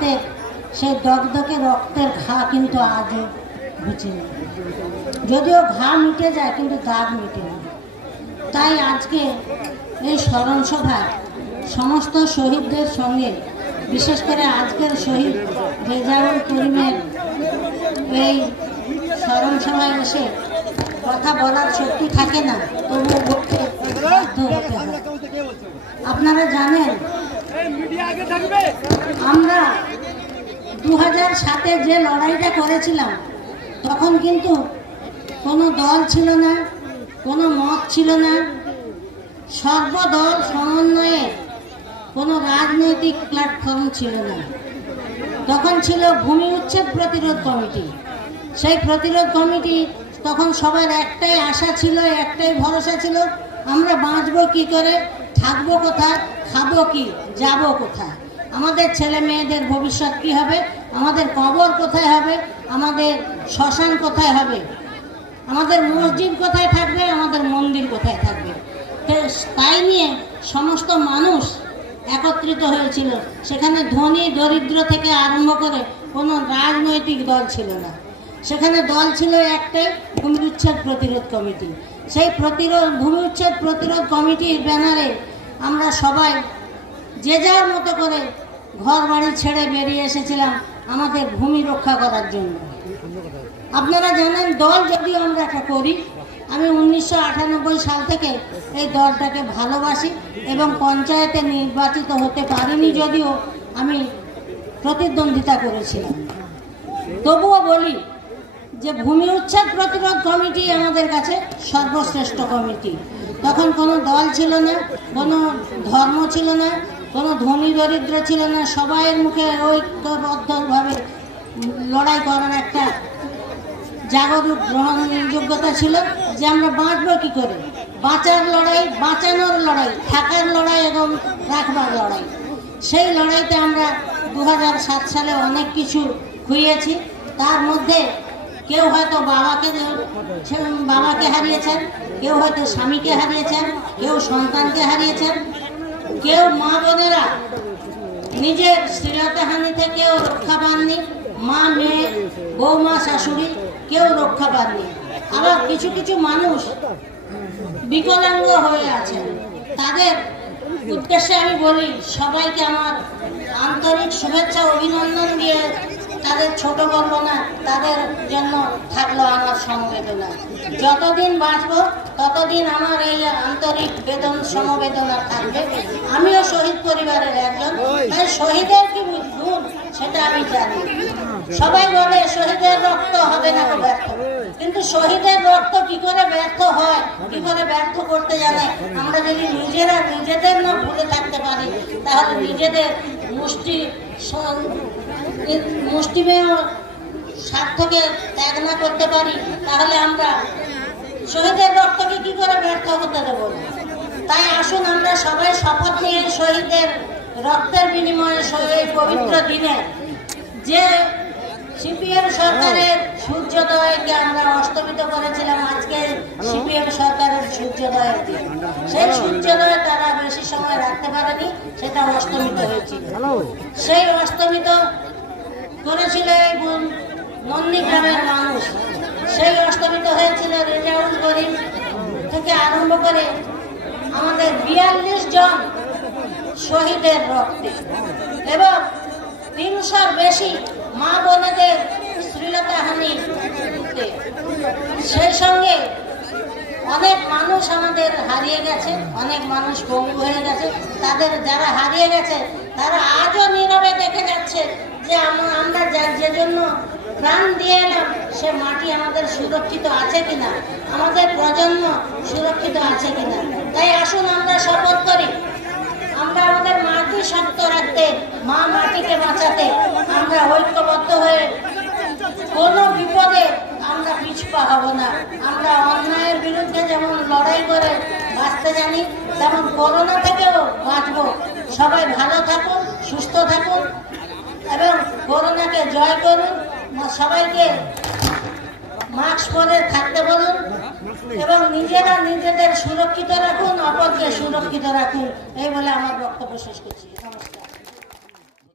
হাতের সেই দগদগে রক্তের ঘা কিন্তু আজও ঘুচেনি যদিও ঘা মিটে যায়, কিন্তু দাগ মিটে না। তাই আজকে এই স্মরণ সভায় সমস্ত শহীদদের সঙ্গে, বিশেষ করে আজকের শহীদ রেজাউল করিমের এই স্মরণ সভায় এসে কথা বলার শক্তি থাকে না, তবুও বলতে আপনারা জানেন আমরা দু হাজার সাতে যে লড়াইটা করেছিলাম, তখন কিন্তু কোনো দল ছিল না, কোনো মত ছিল না। সর্বদল সমন্বয়ে কোনো রাজনৈতিক প্ল্যাটফর্ম ছিল না। তখন ছিল ভূমি উচ্ছেদ প্রতিরোধ কমিটি। সেই প্রতিরোধ কমিটি তখন সবার একটাই আশা ছিল, একটাই ভরসা ছিল, আমরা বাঁচবো কি করে? থাকব কোথায়? খাব কি? যাব কোথায়? আমাদের ছেলে মেয়েদের ভবিষ্যৎ কি হবে? আমাদের কবর কোথায় হবে? আমাদের শ্মশান কোথায় হবে? আমাদের মসজিদ কোথায় থাকবে? আমাদের মন্দির কোথায় থাকবে? তাই নিয়ে সমস্ত মানুষ একত্রিত হয়েছিল। সেখানে ধনী, দরিদ্র থেকে আরম্ভ করে কোনো রাজনৈতিক দল ছিল না। সেখানে দল ছিল একটাই ভূমি উচ্ছেদ প্রতিরোধ কমিটি। সেই প্রতিরোধ ভূমি উচ্ছেদ প্রতিরোধ কমিটির ব্যানারে আমরা সবাই যে যার মতো করে ঘর বাড়ি ছেড়ে বেরিয়ে এসেছিলাম আমাদের ভূমি রক্ষা করার জন্য। আপনারা জানেন দল যদি আমরা একটা করি, আমি উনিশশো আটানব্বই সাল থেকে এই দলটাকে ভালোবাসি এবং পঞ্চায়েতে নির্বাচিত হতে পারিনি যদিও আমি প্রতিদ্বন্দ্বিতা করেছিলাম। তবুও বলি যে ভূমি উচ্ছেদ প্রতিরোধ কমিটি আমাদের কাছে সর্বশ্রেষ্ঠ কমিটি। তখন কোনো দল ছিল না, কোনো ধর্ম ছিল না, কোনো ধনী দরিদ্র ছিল না, সবাইয়ের মুখে ঐক্যবদ্ধভাবে লড়াই করার একটা জাগরুক গ্রহণযোগ্যতা ছিল যে আমরা বাঁচবো কী করে? বাঁচার লড়াই, বাঁচানোর লড়াই, থাকার লড়াই এবং রাখবার লড়াই। সেই লড়াইতে আমরা দু সালে অনেক কিছু খুইয়েছি তার মধ্যে কেউ হয়তো বাবাকে বাবাকে হারিয়েছেন, কেউ হয়তো স্বামীকে হারিয়েছেন, কেউ সন্তানকে হারিয়েছেন, কেউ মা বোনেরা নিজের শ্লীলতাহানি থেকেও রক্ষা পাননি, মা, মেয়ে, বৌমা, শাশুড়ি কেউ রক্ষা পাননি। আবার কিছু কিছু মানুষ বিকলাঙ্গ হয়ে আছেন। তাদের উদ্দেশ্যে আমি বলি, সবাইকে আমার আন্তরিক শুভেচ্ছা, অভিনন্দন দিয়ে তাদের ছোট করব না, তাদের জন্য থাকল আমার সমবেদনা। যতদিন বাঁচবো, ততদিন আমার এই আন্তরিক বেদন, সমবেদনা থাকবে। আমিও শহীদ পরিবারের একজন। তাই শহীদের কি গুণ সেটা আমি জানি। সবাই বলে, শহীদের রক্ত হবে না ব্যর্থ। কিন্তু শহীদের রক্ত কি করে ব্যর্থ হয়? কি করে ব্যর্থ করতে জানে? আমরা যদি নিজেরা নিজেদের না ভুলে থাকতে পারি, তাহলে নিজেদের মুষ্টি মুষ্টিমেয় স্বার্থকে ত্যাগ না করতে পারি, তাহলে আমরা শহীদের রক্তকে কি করে ব্যর্থ হতে দেবো? তাই আসুন আমরা সবাই শপথ নিয়ে শহীদের রক্তের বিনিময়ে এই পবিত্র দিনে যে সিপিএম সরকারের সূর্যোদয়কে আমরা অস্তমিত করেছিলাম, আজকে সিপিএম সরকারের সূর্যোদয়ের দিন। সেই সূর্যোদয় তারা বেশি সময় রাখতে পারেনি, সেটা অস্তমিত হয়েছিল। সেই অস্তমিত করেছিল এই নন্দীগ্রামের মানুষ। সেই অস্তমিত হয়েছিল রেজাউল করিম থেকে আরম্ভ করে আমাদের বিয়াল্লিশ জন শহীদের রক্তে। এবং তিনশোর বেশি মা বোনেদের শ্রীলতাহানি সেই সঙ্গে অনেক মানুষ আমাদের হারিয়ে গেছে, অনেক মানুষ পঙ্গু হয়ে গেছে। তাদের যারা হারিয়ে গেছে, তারা আজও নীরবে দেখে যাচ্ছে যে আমরা যা- যে জন্য প্রাণ দিয়ে এলাম, সে মাটি আমাদের সুরক্ষিত আছে কিনা? আমাদের প্রজন্ম সুরক্ষিত আছে কিনা? তাই আসুন আমরা শপথ করি। আমরা আমাদের মাটি শক্ত রাখতে, মা মাটিকে বাঁচাতে আমরা ঐক্যবদ্ধ হয়ে কোনো বিপদে আমরা পিছপা হব না। আমরা অন্যায়ের বিরুদ্ধে যেমন লড়াই করে বাঁচতে জানি, তেমন করোনা থেকেও বাঁচব। সবাই ভালো থাকুন, সুস্থ থাকুন। এবং করোনাকে জয় করুন সবাইকে মাস্ক পরে থাকতে বলুন এবং নিজেরা নিজেদের সুরক্ষিত রাখুন, অপরকে সুরক্ষিত রাখুন, এই বলে আমার বক্তব্য শেষ করছি। নমস্কার।